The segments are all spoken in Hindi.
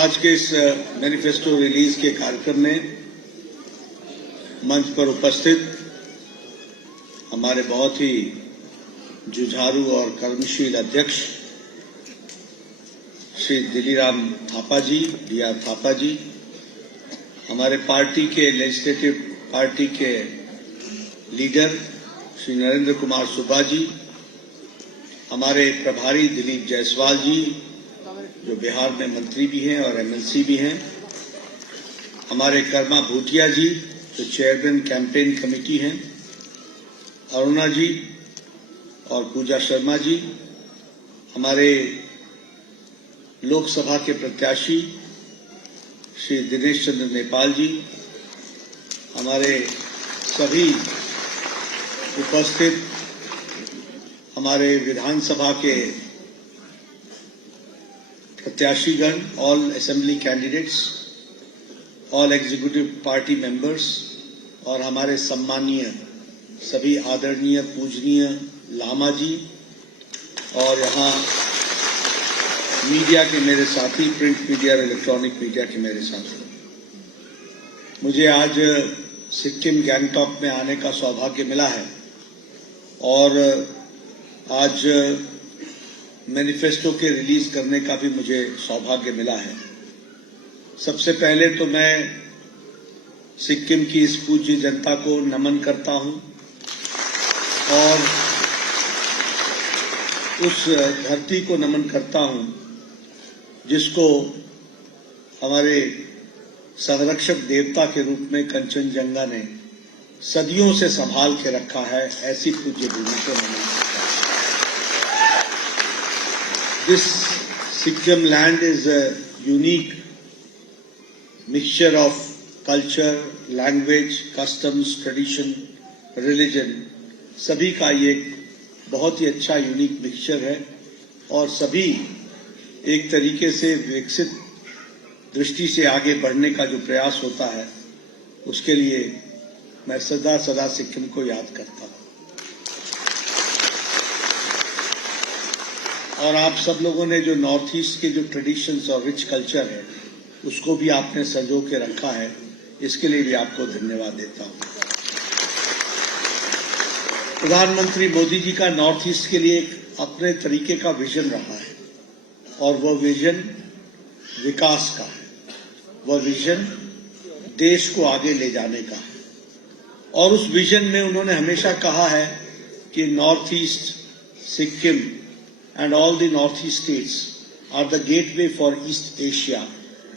आज के इस मैनिफेस्टो रिलीज के कार्यक्रम में मंच पर उपस्थित हमारे बहुत ही जुझारू और कर्मशील अध्यक्ष श्री दिलीराम थापा जी, डी.आर. थापा जी, हमारे पार्टी के लेजिस्लेटिव पार्टी के लीडर श्री नरेंद्र कुमार सुब्बा जी, हमारे प्रभारी दिलीप जायसवाल जी जो बिहार में मंत्री भी हैं और एमएलसी भी हैं, हमारे कर्मा भूटिया जी जो चेयरमैन कैंपेन कमेटी हैं, अरुणा जी और पूजा शर्मा जी, हमारे लोकसभा के प्रत्याशी श्री दिनेश चंद्र नेपाल जी, हमारे सभी उपस्थित हमारे विधानसभा के प्रत्याशीगण, all assembly candidates, all executive party members और हमारे सम्मानीय सभी आदरणीय पूजनीय लामा जी और यहाँ मीडिया के मेरे साथी, प्रिंट मीडिया और इलेक्ट्रॉनिक मीडिया के मेरे साथी, मुझे आज सिक्किम गैंगटॉक में आने का सौभाग्य मिला है और आज मैनिफेस्टो के रिलीज करने का भी मुझे सौभाग्य मिला है। सबसे पहले तो मैं सिक्किम की इस पूज्य जनता को नमन करता हूं और उस धरती को नमन करता हूं जिसको हमारे संरक्षक देवता के रूप में कंचनजंगा ने सदियों से संभाल के रखा है। ऐसी पूज्य भूमि को नमन करता हूं। This Sikkim land is a unique mixture of culture, language, customs, tradition, religion, सभी का ये बहुत ही अच्छा यूनिक मिक्सचर है और सभी एक तरीके से विकसित दृष्टि से आगे बढ़ने का जो प्रयास होता है उसके लिए मैं सदा सदा सिक्किम को याद करता हूं। और आप सब लोगों ने जो नॉर्थ ईस्ट के जो ट्रेडिशंस और रिच कल्चर है उसको भी आपने संजो के रखा है, इसके लिए भी आपको धन्यवाद देता हूं। प्रधानमंत्री मोदी जी का नॉर्थ ईस्ट के लिए एक अपने तरीके का विजन रहा है और वह विजन विकास का है, वह विजन देश को आगे ले जाने का है और उस विजन में उन्होंने हमेशा कहा है कि north east, Sikkim and all the northeast states are the gateway for East Asia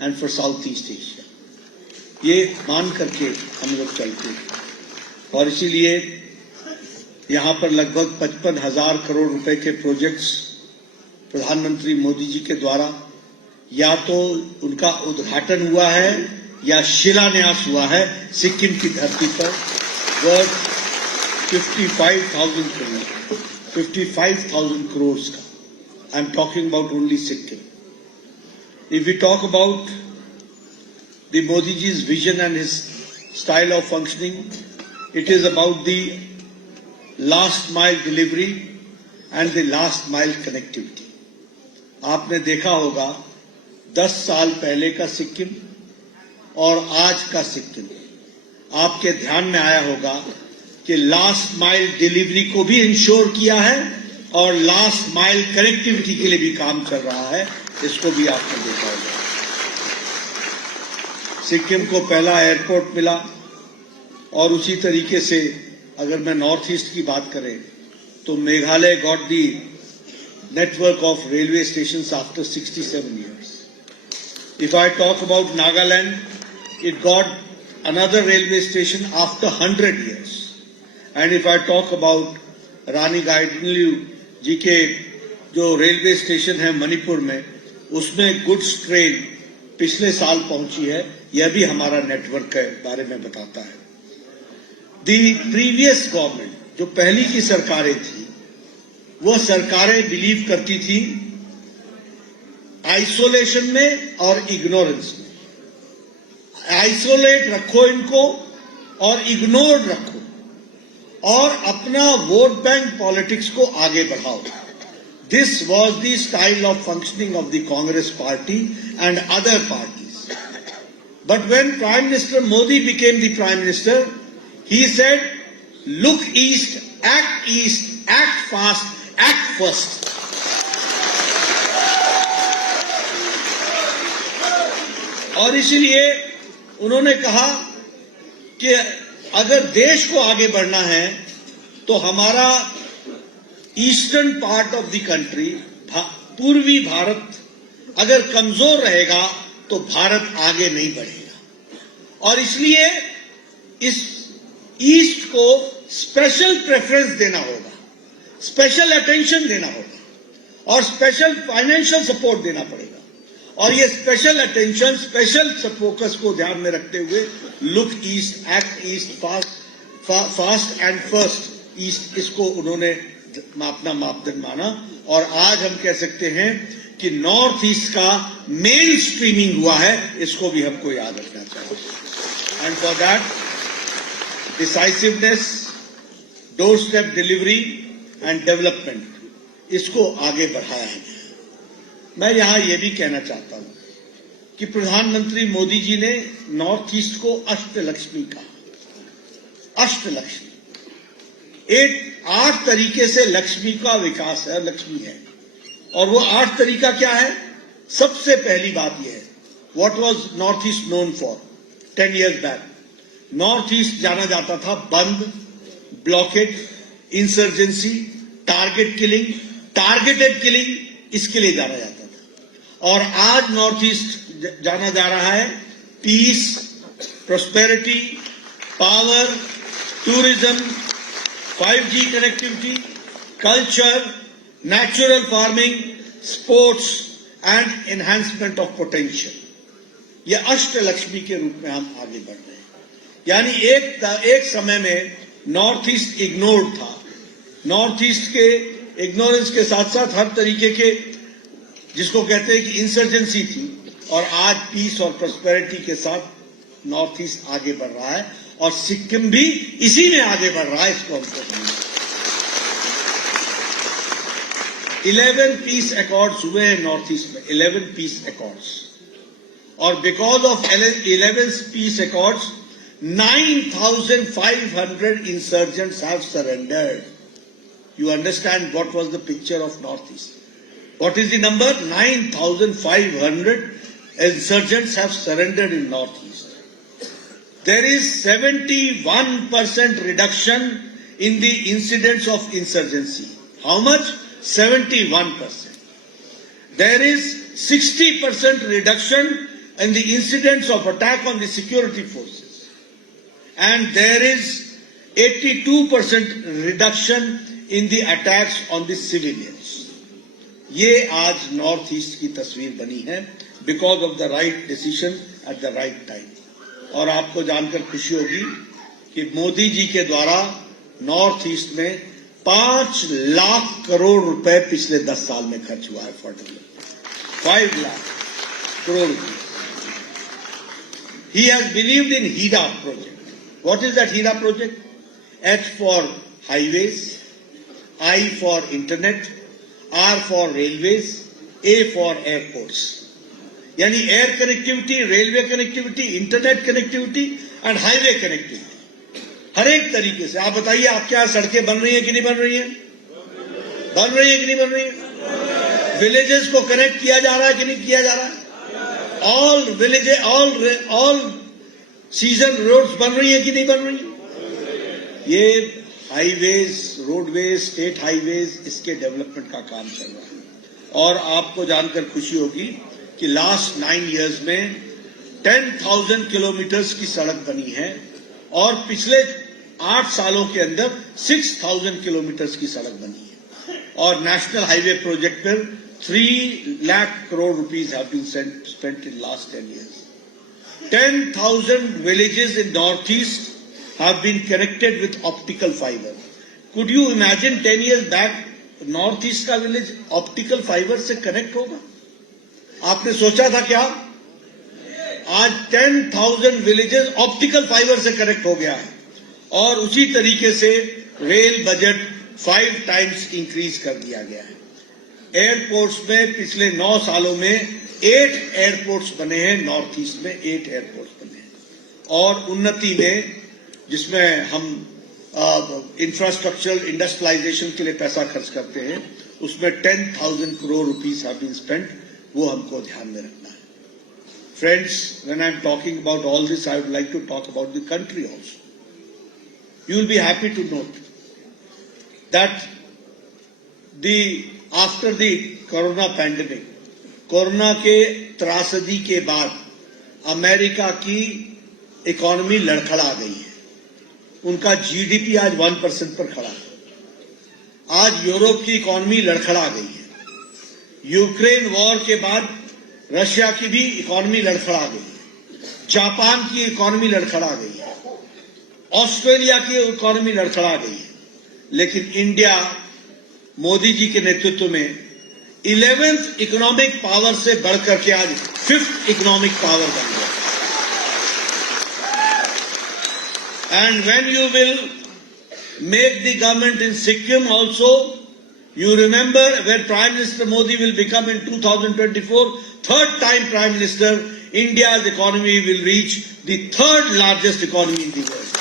and for Southeast Asia। ये मान करके हम लोग चलते हैं और इसीलिए यहाँ पर लगभग 55,000 करोड़ रुपए के प्रोजेक्ट्स प्रधानमंत्री मोदी जी के द्वारा या तो उनका उद्घाटन हुआ है या शिलान्यास हुआ है सिक्किम की धरती पर, वर्थ 55,000 crore का। I'm talking about only Sikkim. If we talk about the Modi ji's vision and his style of functioning, it is about the last mile delivery and the last mile connectivity. आपने देखा होगा 10 साल पहले का सिक्किम और आज का सिक्किम, आपके ध्यान में आया होगा कि लास्ट माइल डिलीवरी को भी इंश्योर किया है और लास्ट माइल कनेक्टिविटी के लिए भी काम चल रहा है, इसको भी आपने देखा होगा। सिक्किम को पहला एयरपोर्ट मिला और उसी तरीके से अगर मैं नॉर्थ ईस्ट की बात करें तो Meghalaya got the network of railway stations after 67 years। If I talk about Nagaland, it got another railway station after 100 years। And if I talk about रानी गाइडिनल्यू जी के जो रेलवे स्टेशन है मणिपुर में, उसमें गुड्स ट्रेन पिछले साल पहुंची है, यह भी हमारा नेटवर्क के बारे में बताता है। दी प्रीवियस गवर्नमेंट, जो पहली की सरकारें थी, वह सरकारें बिलीव करती थी आइसोलेशन में और इग्नोरेंस में। आइसोलेट रखो इनको और इग्नोर रखो और अपना वोट बैंक पॉलिटिक्स को आगे बढ़ाओ। This was the style of functioning of the Congress party and other parties. But when Prime Minister Modi became the Prime Minister, he said, look east, act fast, act first. और इसलिए उन्होंने कहा कि अगर देश को आगे बढ़ना है तो हमारा eastern part of the country, पूर्वी भारत अगर कमजोर रहेगा तो भारत आगे नहीं बढ़ेगा। और इसलिए इस ईस्ट को स्पेशल प्रेफरेंस देना होगा, स्पेशल अटेंशन देना होगा और स्पेशल फाइनेंशियल सपोर्ट देना पड़ेगा। और ये स्पेशल अटेंशन, स्पेशल फोकस को ध्यान में रखते हुए look east, act east, fast and first east, इसको उन्होंने अपना मापदंड माना। और आज हम कह सकते हैं कि नॉर्थ ईस्ट का मेन स्ट्रीमिंग हुआ है, इसको भी हमको याद रखना चाहिए। And for that decisiveness, door step delivery and development, इसको आगे बढ़ाया है। मैं यहां यह भी कहना चाहता हूं कि प्रधानमंत्री मोदी जी ने नॉर्थ ईस्ट को अष्टलक्ष्मी कहा। अष्टलक्ष्मी, 8 तरीके से लक्ष्मी का विकास है, लक्ष्मी है। और वो 8 तरीका क्या है? सबसे पहली बात यह है, what was north east known for 10 years back? North east जाना जाता था बंद, blockade, insurgency, target killing, targeted killing, इसके लिए जाना जाता था। और आज नॉर्थ ईस्ट जाना जा रहा है peace, prosperity, power, tourism, 5G connectivity, culture, natural farming, sports and enhancement of potential. यह अष्टलक्ष्मी के रूप में हम आगे बढ़ रहे हैं। यानी एक समय में नॉर्थ ईस्ट इग्नोर्ड था। नॉर्थ ईस्ट के इग्नोरेंस के साथ साथ हर तरीके के, जिसको कहते हैं कि इंसर्जेंसी थी। और आज पीस और प्रोस्पेरिटी के साथ नॉर्थ ईस्ट आगे बढ़ रहा है और सिक्किम भी इसी में आगे बढ़ रहा है। इसको हमको 11 पीस अकॉर्ड्स हुए हैं नॉर्थ ईस्ट में, 11 पीस अकॉर्ड्स। और because of 11 peace accords 9,500 insurgents have surrendered. You understand what was the picture of Northeast? What is the number? 9,500 insurgents have surrendered in Northeast. There is 71% reduction in the incidents of insurgency. How much? 71%. There is 60% reduction in the incidents of attack on the security forces. And there is 82% reduction in the attacks on the civilians. ये आज नॉर्थ ईस्ट की तस्वीर बनी है because of the right decision at the right time. और आपको जानकर खुशी होगी कि मोदी जी के द्वारा नॉर्थ ईस्ट में 5 लाख करोड़ रुपए पिछले 10 साल में खर्च हुआ है फॉर डेवलपमेंट। 5 लाख करोड़ रुपए। He has believed in HIRA project. What is that HIRA project? H for highways, I for internet, R for railways, A for airports. यानी air connectivity, railway connectivity, internet connectivity and highway connectivity, हर एक तरीके से। आप बताइए आपके यहाँ सड़कें बन रही हैं कि नहीं बन रही हैं? बन रही है कि नहीं बन रही है? विलेजेस को कनेक्ट किया जा रहा है कि नहीं किया जा रहा है? All villages, all season roads बन रही है कि नहीं बन रही है? ये हाईवेज, रोडवेज, स्टेट हाईवेज, इसके डेवलपमेंट का काम चल रहा है। और आपको जानकर खुशी होगी कि लास्ट 9 years में 10,000 किलोमीटर्स की सड़क बनी है और पिछले 8 सालों के अंदर 6,000 किलोमीटर्स की सड़क बनी है। और नेशनल हाईवे प्रोजेक्ट पर 3 lakh crore rupees have been spent in last 10 years. 10,000 villages in northeast have been connected with optical fiber. Could you imagine 10 years back north east का विलेज ऑप्टिकल फाइबर से कनेक्ट होगा? आपने सोचा था क्या? आज 10,000 विलेजेस ऑप्टिकल फाइबर से कनेक्ट हो गया है। और उसी तरीके से रेल बजट 5 times इंक्रीज कर दिया गया है। एयरपोर्ट्स में पिछले 9 सालों में 8 एयरपोर्ट्स बने हैं, नॉर्थ ईस्ट में 8 एयरपोर्ट्स बने हैं। और उन्नति में जिसमें हम इंफ्रास्ट्रक्चरल इंडस्ट्रियलाइजेशन के लिए पैसा खर्च करते हैं, उसमें 10,000 crore rupees have been spent, वो हमको ध्यान में रखना है। Friends, when I am talking about all this, I would like to talk about the country also. You will be happy to note that after the corona pandemic, corona के त्रासदी के बाद अमेरिका की इकोनॉमी लड़खड़ा गई है। उनका जीडीपी आज 1% पर खड़ा है। आज यूरोप की इकोनॉमी लड़खड़ा गई है। यूक्रेन वॉर के बाद रशिया की भी इकोनॉमी लड़खड़ा गई है। जापान की इकोनॉमी लड़खड़ा गई है। ऑस्ट्रेलिया की इकोनॉमी लड़खड़ा गई है। लेकिन इंडिया मोदी जी के नेतृत्व में 11th इकोनॉमिक पावर से बढ़कर के आज 5th इकोनॉमिक पावर बन गया। And when you will make the government in Sikkim also, you remember when Prime Minister Modi will become in 2024, third time Prime Minister, India's economy will reach the third largest economy in the world.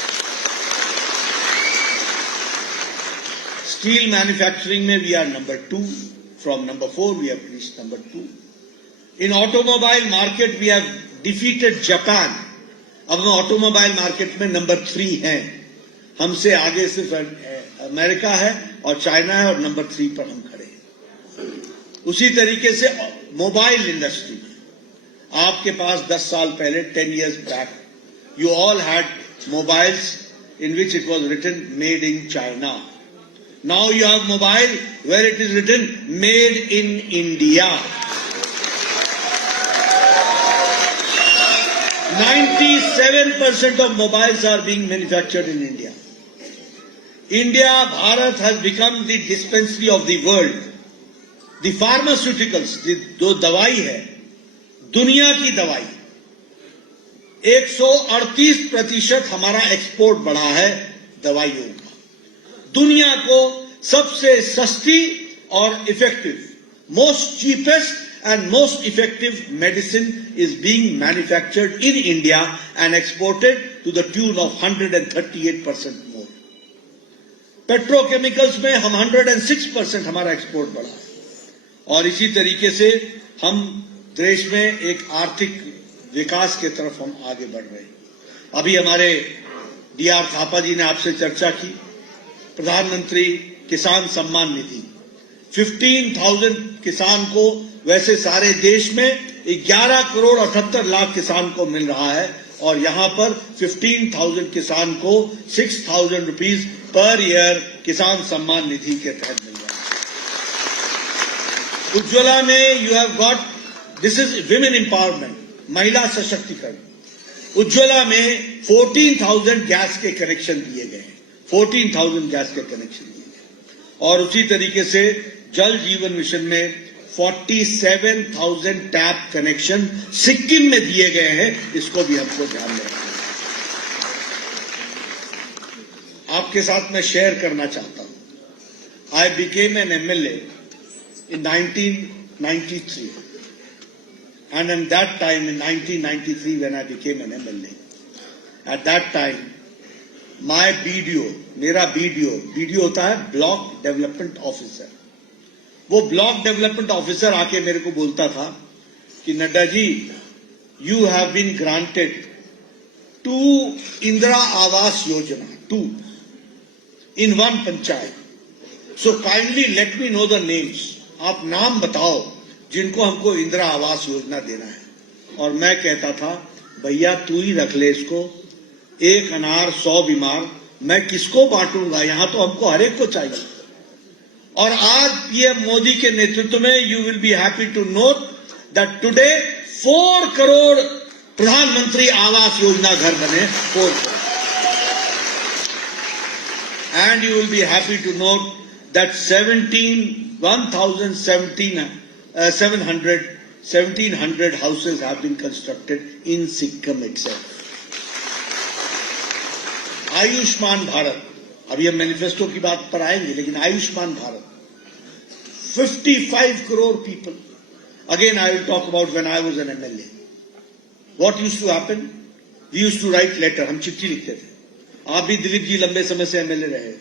Steel manufacturing mein we are number 2. From number 4 we have reached number 2. In automobile market we have defeated Japan. अब हम ऑटोमोबाइल मार्केट में नंबर 3 हैं। हमसे आगे सिर्फ अमेरिका है और चाइना है और नंबर 3 पर हम खड़े हैं। उसी तरीके से मोबाइल इंडस्ट्री में आपके पास 10 साल पहले 10 years back you all had mobiles in which it was written made in China. Now you have mobile where it is written made in India. 97% of mobiles are being manufactured in India. India, Bharat has become the dispensary of the world. The pharmaceuticals, जो दवाई है, दुनिया की दवाई, 138% हमारा एक्सपोर्ट बढ़ा है दवाइयों का। दुनिया को सबसे सस्ती और effective, most cheapest and most effective medicine is being manufactured in India and exported to the tune of 138% more. Petrochemicals में हम 106% हमारा एक्सपोर्ट बढ़ा है। और इसी तरीके से हम देश में एक आर्थिक विकास के तरफ हम आगे बढ़ रहे हैं। अभी हमारे डीआर थापा जी ने आपसे चर्चा की, प्रधानमंत्री किसान सम्मान निधि 15,000 किसान को, वैसे सारे देश में 11 करोड़ 78 लाख किसान को मिल रहा है और यहां पर 15,000 किसान को 6,000 रुपीज पर ईयर किसान सम्मान निधि के तहत मिल रहा है। उज्ज्वला में you have got, this is women empowerment, महिला सशक्तिकरण। उज्ज्वला में 14,000 गैस के कनेक्शन दिए गए हैं, 14,000 गैस के कनेक्शन दिए गए। और उसी तरीके से जल जीवन मिशन में 47,000 टैप कनेक्शन सिक्किम में दिए गए हैं, इसको भी हमको ध्यान में रखना है। आपके साथ मैं शेयर करना चाहता हूं। I became an MLA in 1993 and in that time in 1993 when I became an MLA, at that time my BDO, मेरा BDO होता है ब्लॉक डेवलपमेंट ऑफिसर, वो ब्लॉक डेवलपमेंट ऑफिसर आके मेरे को बोलता था कि Nadda ji, you have been granted 2 Indira Awas Yojana, 2 in 1 panchayat, so kindly let me know the names, आप नाम बताओ जिनको हमको इंदिरा आवास योजना देना है। और मैं कहता था भैया तू ही रख ले इसको, 1 अनार 100 बीमार, मैं किसको बांटूंगा, यहां तो हमको हर एक को चाहिए। और आज पीएम मोदी के नेतृत्व में you will be happy to note that today 4 crore Pradhanmantri Awas Yojana घर बने, 4 crore. And you will be happy to note that 1700 houses have been constructed in Sikkim itself. Ayushman Bharat, अभी हम मैनिफेस्टो की बात पर आएंगे, लेकिन Ayushman Bharat 55 crore people. Again, I will talk about when I was an MLA. What used to happen? We used to write letter. हम चिट्ठी लिखते थे. आप भी दिलीप जी लंबे समय से MLA रहे,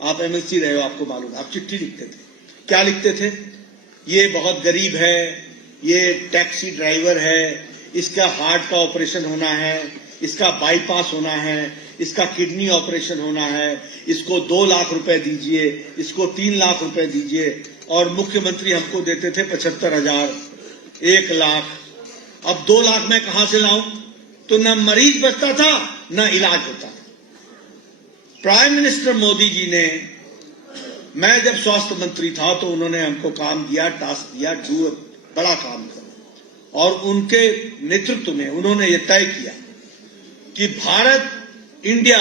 आप MLC रहे हो, आपको मालूम है. आप चिट्ठी लिखते थे. क्या लिखते थे? ये बहुत गरीब है, ये टैक्सी ड्राइवर है, इसका हार्ट का ऑपरेशन होना है, इसका बाईपास होना है, इसका किडनी ऑपरेशन होना है, इसको 2 लाख रुपए दीजिए, इसको 3 लाख रुपए दीजिए. और मुख्यमंत्री हमको देते थे 75,000, 1 लाख. अब 2 लाख मैं कहां से लाऊं? तो न मरीज बचता था, न इलाज होता. प्राइम मिनिस्टर मोदी जी ने, मैं जब स्वास्थ्य मंत्री था तो उन्होंने हमको काम दिया, टास्क दिया, डू बड़ा काम करो. और उनके नेतृत्व में उन्होंने ये तय किया कि भारत, इंडिया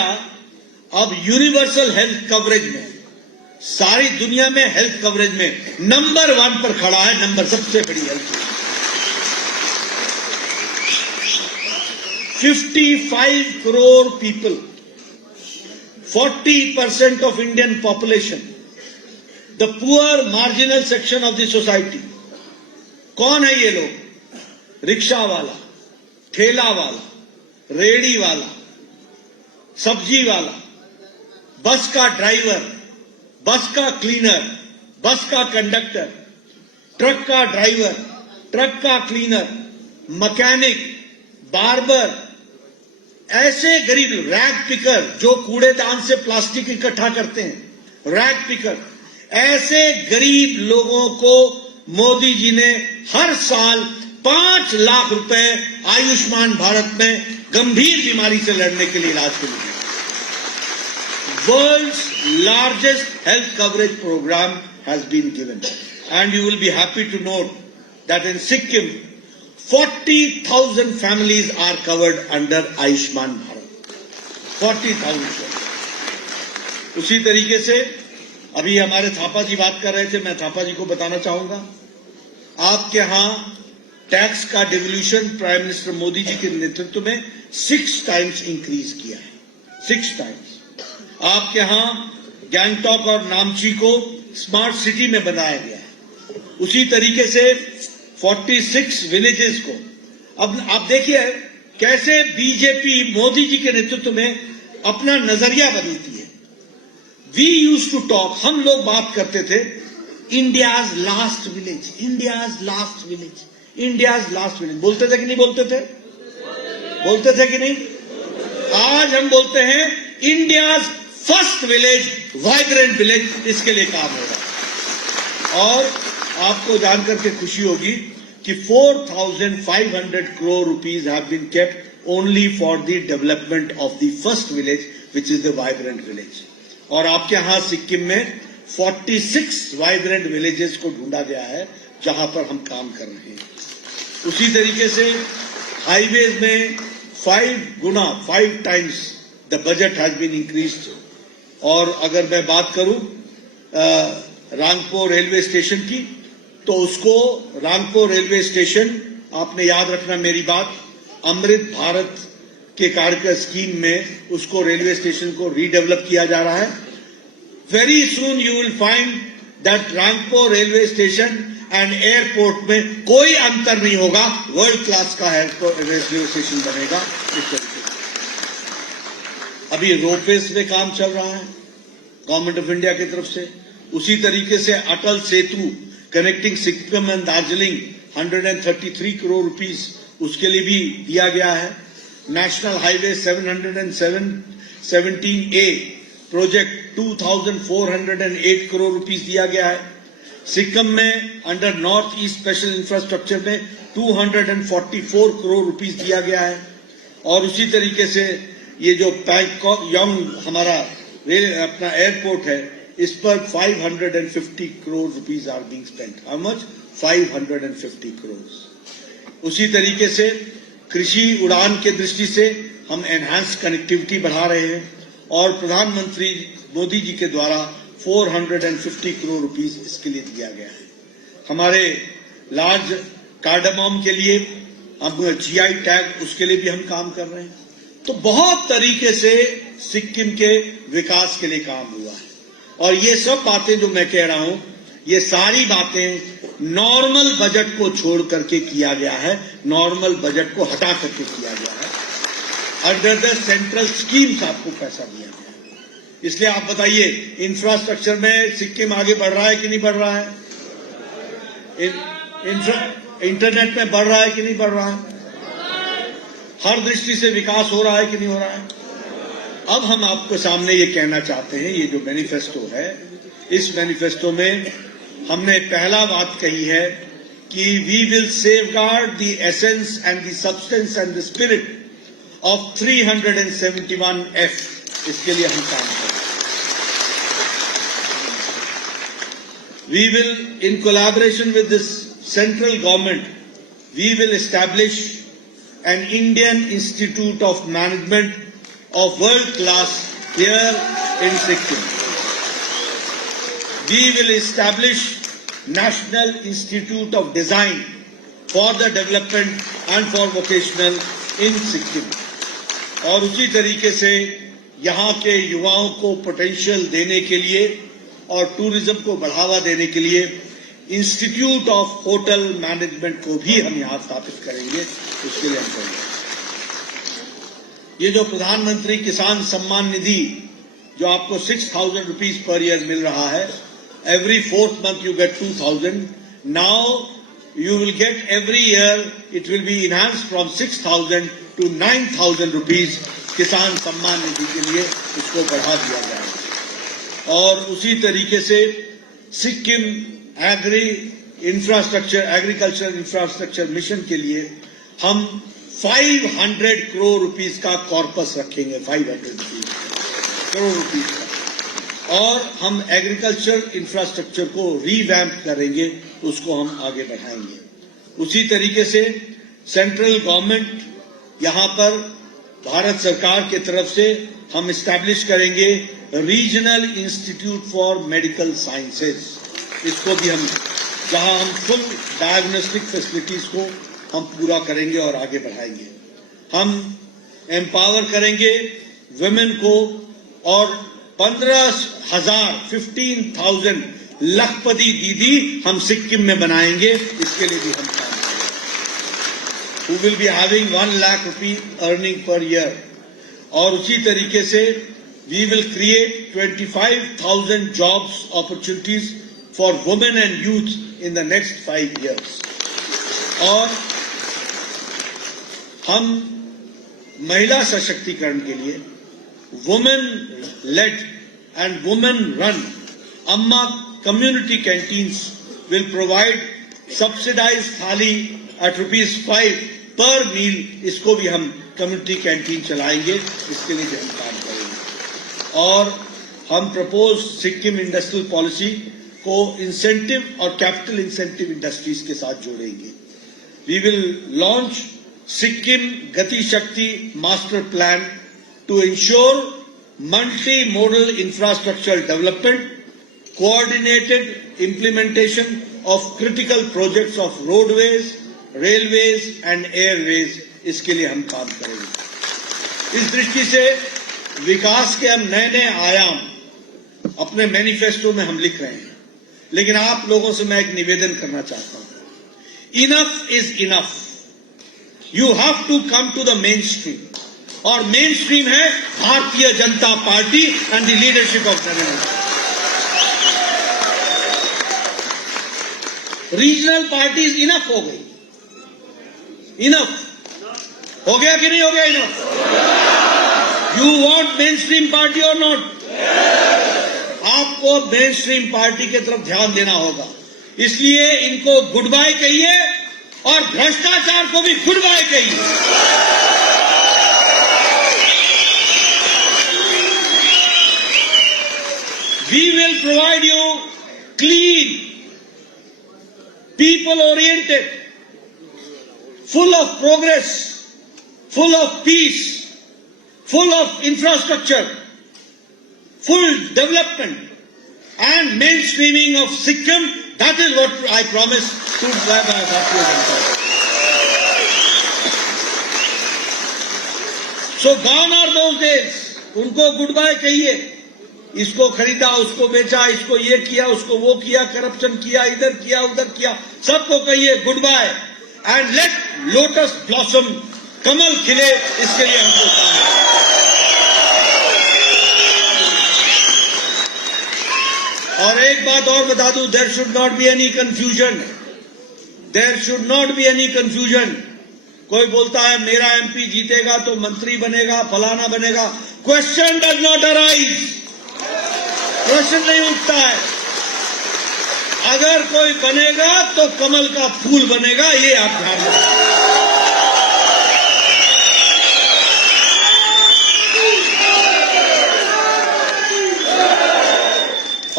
अब यूनिवर्सल हेल्थ कवरेज में, सारी दुनिया में हेल्थ कवरेज में नंबर 1 पर खड़ा है. नंबर सबसे बड़ी health. 55 crore people, 40% of Indian population, the poor marginal section of the society. कौन है ये लोग? रिक्शा वाला, ठेला वाला, रेड़ी वाला, सब्जी वाला, बस का ड्राइवर, बस का क्लीनर, बस का कंडक्टर, ट्रक का ड्राइवर, ट्रक का क्लीनर, मैकेनिक, बार्बर, ऐसे गरीब, रैग पिकर जो कूड़ेदान से प्लास्टिक इकट्ठा करते हैं, रैग पिकर, ऐसे गरीब लोगों को मोदी जी ने हर साल 5 लाख रुपए आयुष्मान भारत में गंभीर बीमारी से लड़ने के लिए इलाज के लिए. World's largest health coverage program has been given, and you will be happy to note that in Sikkim 40,000 families are covered under Ayushman Bharat. 40,000. उसी तरीके से अभी हमारे थापा जी बात कर रहे थे, मैं थापा जी को बताना चाहूंगा, आपके यहां टैक्स का devolution prime minister Modi ji के नेतृत्व में 6 टाइम्स इंक्रीज किया है. 6 टाइम्स. आपके यहां गैंगटॉक और नामची को स्मार्ट सिटी में बनाया गया है. उसी तरीके से 46 विलेजेस को, अब आप देखिए कैसे बीजेपी मोदी जी के नेतृत्व में अपना नजरिया बदलती है. वी यूज्ड टू टॉक, हम लोग बात करते थे, India's last village, India's last village, India's last village. बोलते थे कि नहीं बोलते थे? बोलते थे कि नहीं? आज हम बोलते हैं India's first village, vibrant village. इसके लिए काम हो रहा है. और आपको जानकर के खुशी होगी कि 4,500 crore rupees have been kept only for the development of the first village, which is the vibrant village. और आपके यहां सिक्किम में 46 vibrant villages को ढूंढा गया है जहां पर हम काम कर रहे हैं. उसी तरीके से हाईवेज में 5 times the budget has been increased. और अगर मैं बात करूं रांगपुर रेलवे स्टेशन की, तो उसको रांगपुर रेलवे स्टेशन, आपने याद रखना मेरी बात, अमृत भारत के कार्यक्रम स्कीम में उसको रेलवे स्टेशन को रीडेवलप किया जा रहा है. Very soon you will find that Rangpur railway station and airport में कोई अंतर नहीं होगा. वर्ल्ड क्लास का रेलवे स्टेशन बनेगा. इस तरीके से अभी रोपवेज में काम चल रहा है गवर्नमेंट ऑफ इंडिया की तरफ से. उसी तरीके से Atal Setu connecting Sikkim and Darjeeling 133 crore rupees उसके लिए भी दिया गया है. National highway 717A project 2,408 crore rupees दिया गया है. सिक्किम में under north east special infrastructure में 244 crore rupees दिया गया है. और उसी तरीके से ये जो बैंकॉक योंग हमारा अपना एयरपोर्ट है, इस पर 550 crore rupees are being spent. How much? 550 crores. उसी तरीके से कृषि उड़ान के दृष्टि से हम एनहांस कनेक्टिविटी बढ़ा रहे हैं और प्रधानमंत्री मोदी जी के द्वारा 450 crore rupees इसके लिए दिया गया है. हमारे लार्ज कार्डामोम के लिए हम GI टैग, उसके लिए भी हम काम कर रहे हैं. तो बहुत तरीके से सिक्किम के विकास के लिए काम हुआ है. और ये सब बातें जो मैं कह रहा हूं, ये सारी बातें नॉर्मल बजट को छोड़ करके किया गया है, नॉर्मल बजट को हटा करके किया गया है। अंडर द सेंट्रल स्कीम्स आपको पैसा दिया गया है। इसलिए आप बताइए, इंफ्रास्ट्रक्चर में सिक्किम आगे बढ़ रहा है कि नहीं बढ़ रहा है? इंटरनेट में बढ़ रहा है कि नहीं बढ़ रहा है? हर दृष्टि से विकास हो रहा है कि नहीं हो रहा है? अब हम आपके सामने ये कहना चाहते हैं, ये जो मैनिफेस्टो है, इस मैनिफेस्टो में हमने पहला बात कही है कि we will safeguard the essence and the substance and the spirit of 371F। इसके लिए हम काम करें। We will, in collaboration with this central government, we will establish an Indian Institute of Management of world class here in Sikkim. We will establish National Institute of Design for the development and for vocational in Sikkim. और उसी तरीके से यहाँ के युवाओं को पोटेंशियल देने के लिए और टूरिज्म को बढ़ावा देने के लिए इंस्टीट्यूट ऑफ होटल मैनेजमेंट को भी हम यहाँ स्थापित करेंगे। उसके लिए हम करेंगे। ये जो प्रधानमंत्री किसान सम्मान निधि जो आपको 6,000 रुपीज पर ईयर मिल रहा है, every 4th month you get 2,000. Now you will get every year, it will be enhanced from 6,000 to 9,000 rupees किसान सम्मान निधि के लिए इसको बढ़ा दिया जाएगा। और उसी तरीके से सिक्किम एग्रीकल्चर इंफ्रास्ट्रक्चर मिशन के लिए हम 500 करोड़ रुपीस का कॉर्पस रखेंगे, 500 करोड़ रुपीस का, और हम एग्रीकल्चर इंफ्रास्ट्रक्चर को रीवैम्प करेंगे, उसको हम आगे बढ़ाएंगे। उसी तरीके से सेंट्रल गवर्नमेंट यहाँ पर भारत सरकार के तरफ से हम एस्टैब्लिश करेंगे regional institute for medical sciences. इसको भी हम, जहां हम फुल डायग्नोस्टिक फैसिलिटीज को हम पूरा करेंगे और आगे बढ़ाएंगे। हम एम्पावर करेंगे वुमेन को और 15,000 लखपति दीदी हम सिक्किम में बनाएंगे। इसके लिए भी हम काम करेंगे। Who will be having 1 lakh rupee earning per year। और उसी तरीके से we will create 25,000 jobs opportunities for women and youth in the next 5 years। और हम महिला सशक्तिकरण के लिए women led and women run Amma community canteens will provide subsidised thali at ₹5 पर मील। इसको भी हम कम्युनिटी कैंटीन चलाएंगे। इसके लिए भी हम काम करेंगे। और हम प्रपोज सिक्किम इंडस्ट्रियल पॉलिसी को इंसेंटिव और कैपिटल इंसेंटिव इंडस्ट्रीज के साथ जोड़ेंगे। We will launch Sikkim Gati Shakti master plan to ensure multi modal infrastructure development, coordinated implementation of critical projects of roadways, railways and airways. इसके लिए हम काम करेंगे। इस दृष्टि से विकास के हम नए नए आयाम अपने मैनिफेस्टो में हम लिख रहे हैं। लेकिन आप लोगों से मैं एक निवेदन करना चाहता हूं, enough is enough. You have to come to the mainstream. और मेन स्ट्रीम है Bharatiya Janata Party and the leadership of Narendra Modi. Regional parties enough हो गई। इनफ हो गया कि नहीं हो गया? Enough. You want mainstream party और नॉट? आपको मेन स्ट्रीम पार्टी की तरफ ध्यान देना होगा। इसलिए इनको गुड बाय कहिए और भ्रष्टाचार को भी गुड बाय कहिए। We will provide you clean, people oriented, full of progress, full of peace, full of infrastructure, full development and mainstreaming of Sikkim. That is what I promise to Bharatiya Janata Party. So gone are those days. उनको गुड बाय कहिए। इसको खरीदा, उसको बेचा, इसको ये किया, उसको वो किया, करप्शन किया, इधर किया, उधर किया, सबको कहिए goodbye and let lotus blossom, कमल खिले, इसके लिए हमको काम करना है। और एक बात और बता दूं, there should not be any confusion, there should not be any confusion. कोई बोलता है मेरा एमपी जीतेगा तो मंत्री बनेगा, फलाना बनेगा, क्वेश्चन डज नॉट अराइज, प्रश्न नहीं उठता है। अगर कोई बनेगा तो कमल का फूल बनेगा, ये आप ध्यान रखें।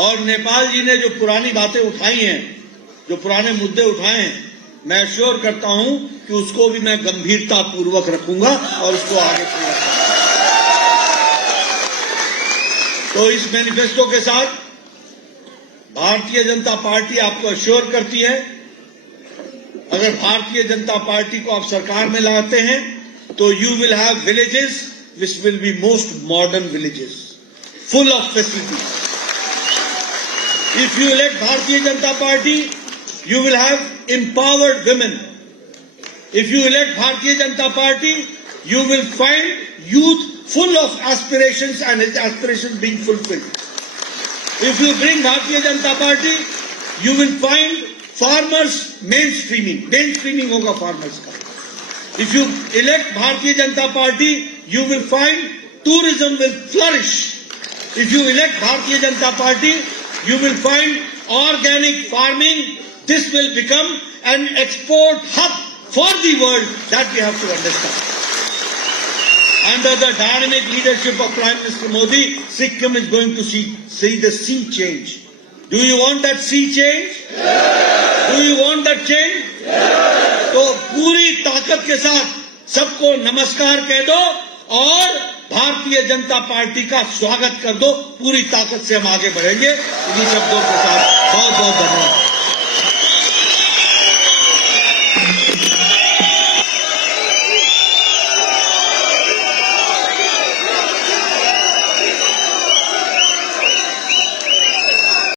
और नेपाल जी ने जो पुरानी बातें उठाई हैं, जो पुराने मुद्दे उठाए हैं, मैं श्योर करता हूं कि उसको भी मैं गंभीरता पूर्वक रखूंगा और उसको आगे पूरा करूंगा। तो इस मैनिफेस्टो के साथ भारतीय जनता पार्टी आपको अश्योर करती है, अगर भारतीय जनता पार्टी को आप सरकार में लाते हैं तो you will have villages which will be most modern villages, full of facilities. If you elect Bharatiya Janata Party, you will have empowered women. If you elect Bharatiya Janata Party, you will find youth full of aspirations and his aspirations being fulfilled. If you bring Bharatiya Janata Party, you will find farmers mainstreaming होगा farmers का. If you elect Bharatiya Janata Party, you will find tourism will flourish. If you elect Bharatiya Janata Party, you will find organic farming. This will become an export hub for the world, that we have to understand. Under the dynamic leadership of Prime Minister Modi, Sikkim is going to see the sea change. Do you want that sea change? Yes. Do you want that change? Yes. तो पूरी ताकत के साथ सबको नमस्कार कह दो और भारतीय जनता पार्टी का स्वागत कर दो। पूरी ताकत से हम आगे बढ़ेंगे। इन्हीं शब्दों के साथ बहुत बहुत धन्यवाद।